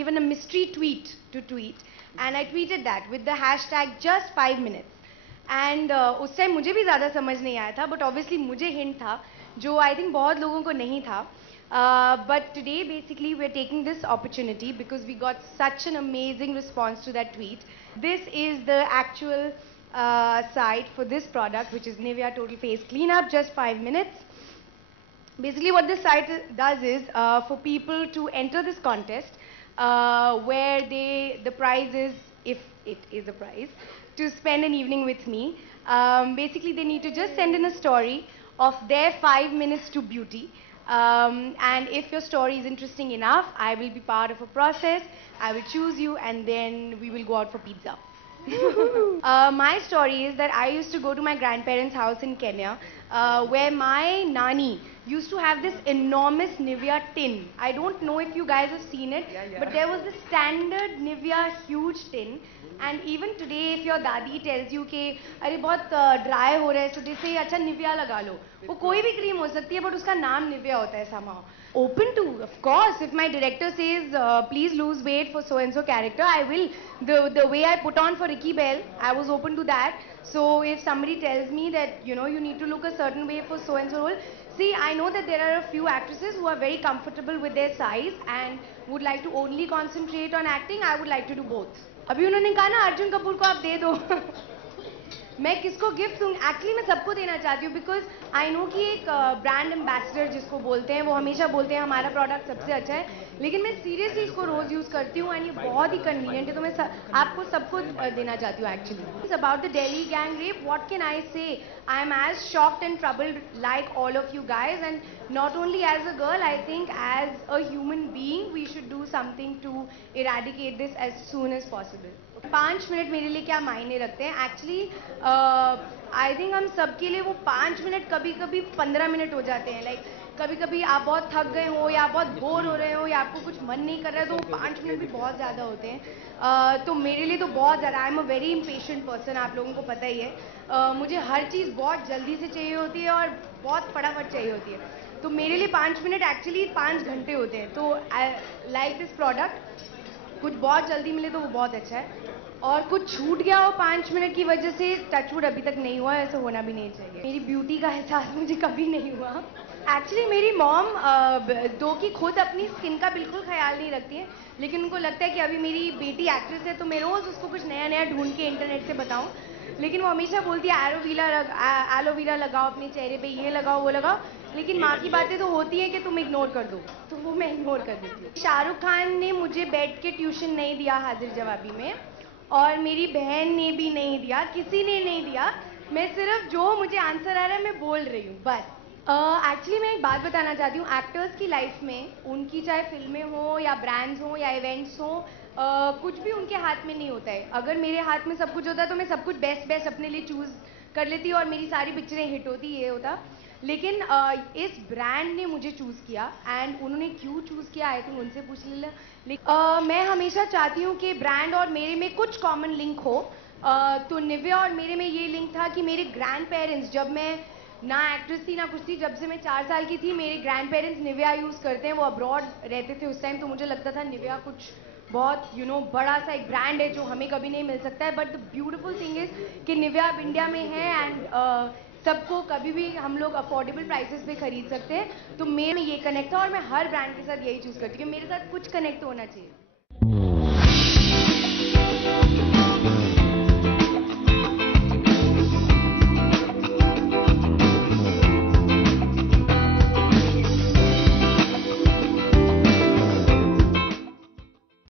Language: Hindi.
given a mystery tweet to tweet, and I tweeted that with the hashtag just 5 minutes. And उस टाइम मुझे भी ज़्यादा समझ नहीं आया था, but obviously मुझे hint था, जो I think बहुत लोगों को नहीं था. But today basically we're taking this opportunity because we got such an amazing response to that tweet. This is the actual site for this product, which is Nivea Total Face Cleanup, just 5 minutes. Basically what this site does is for people to enter this contest where the prize is, if it is a prize, to spend an evening with me. Basically they need to just send in a story of their 5 minutes to beauty. And if your story is interesting enough, I will be part of a process. I will choose you and then we will go out for pizza. My story is that I used to go to my grandparents' house in Kenya, where my nani used to have this enormous Nivea tin. I don't know if you guys have seen it, but there was this standard Nivea huge tin. And even today, if your dadi tells you कि अरे बहुत dry हो रहा है, so they say अच्छा Nivea लगा लो. वो कोई भी cream हो सकती है, but उसका नाम Nivea होता है somehow. Open to, of course. If my director says please lose weight for so and so character, I will. The way I put on for Ricky Bell, I was open to that. So if somebody tells me that you need to look a certain way for so and so role, see, I know that there are a few actresses who are very comfortable with their size and would like to only concentrate on acting. I would like to do both. अभी उन्होंने कहा ना अर्जुन कपूर को आप दे दो. मैं किसको गिफ्ट दूँ? एक्चुअली मैं सबको देना चाहती हूँ बिकॉज आई नो कि एक ब्रांड एम्बेसडर जिसको बोलते हैं वो हमेशा बोलते हैं हमारा प्रोडक्ट सबसे अच्छा है, लेकिन मैं सीरियसली इसको रोज यूज करती हूँ एंड ये बहुत ही कन्वीनियंट है, तो मैं आपको सबको देना चाहती हूँ actually. It's about the Delhi gang rape. What can I say? I am as shocked and troubled like all of you guys, and not only as a girl, I think as a human being we should do something to eradicate this as soon as possible. 5 minute मेरे लिए क्या मायने रखते हैं? एक्चुअली आई थिंक हम सबके लिए वो 5 मिनट कभी कभी 15 मिनट हो जाते हैं. लाइक कभी कभी आप बहुत थक गए हो या बहुत बोर हो रहे हो या आपको कुछ मन नहीं कर रहा है, तो वो 5 मिनट भी बहुत ज़्यादा होते हैं. तो मेरे लिए तो बहुत ज़्यादा, I am a very impatient person, आप लोगों को पता ही है. मुझे हर चीज़ बहुत जल्दी से चाहिए होती है और बहुत फटाफट चाहिए होती है. तो मेरे लिए 5 मिनट एक्चुअली 5 घंटे होते हैं. तो आई लाइक दिस प्रोडक्ट. कुछ बहुत जल्दी मिले तो वो बहुत अच्छा है, और कुछ छूट गया हो 5 मिनट की वजह से, टचवुड अभी तक नहीं हुआ, ऐसा होना भी नहीं चाहिए. मेरी ब्यूटी का एहसास मुझे कभी नहीं हुआ. एक्चुअली मेरी मॉम दो की खुद अपनी स्किन का बिल्कुल ख्याल नहीं रखती है, लेकिन उनको लगता है कि अभी मेरी बेटी एक्ट्रेस है तो मैं रोज़ उसको कुछ नया नया ढूंढ के इंटरनेट से बताऊं. लेकिन वो हमेशा बोलती है एलोवेरा लगाओ अपने चेहरे पे, ये लगाओ वो लगाओ, लेकिन माँ की बातें तो होती हैं कि तुम इग्नोर कर दो, तो वो मैं इग्नोर कर देती हूँ. शाहरुख खान ने मुझे बैठ के ट्यूशन नहीं दिया हाजिर जवाबी में, और मेरी बहन ने भी नहीं दिया, किसी ने नहीं दिया. मैं सिर्फ जो मुझे आंसर आ रहा है मैं बोल रही हूँ बस. एक्चुअली मैं एक बात बताना चाहती हूँ. एक्टर्स की लाइफ में उनकी चाहे फिल्में हो या ब्रांड्स हो या इवेंट्स हो, कुछ भी उनके हाथ में नहीं होता है. अगर मेरे हाथ में सब कुछ होता तो मैं सब कुछ बेस्ट अपने लिए चूज़ कर लेती और मेरी सारी पिक्चरें हिट होती, ये होता. लेकिन इस ब्रांड ने मुझे चूज़ किया, एंड उन्होंने क्यों चूज़ किया आई थिंक उनसे पूछ लेना. मैं हमेशा चाहती हूँ कि ब्रांड और मेरे में कुछ कॉमन लिंक हो. तो निविया और मेरे में ये लिंक था कि मेरे ग्रैंड पेरेंट्स, जब मैं ना एक्ट्रेस थी ना कुछ थी, जब से मैं 4 साल की थी, मेरे ग्रैंड पेरेंट्स निविया यूज़ करते हैं. वो अब्रॉड रहते थे उस टाइम, तो मुझे लगता था निविया कुछ बहुत बड़ा सा एक ब्रांड है जो हमें कभी नहीं मिल सकता है. But the beautiful thing is कि निविया अब इंडिया में है एंड सबको कभी भी हम लोग अफोर्डेबल प्राइसेस पे खरीद सकते हैं. तो मेरे में ये कनेक्ट था और मैं हर ब्रांड के साथ यही चूज़ करती हूँ. मेरे साथ कुछ कनेक्ट होना चाहिए.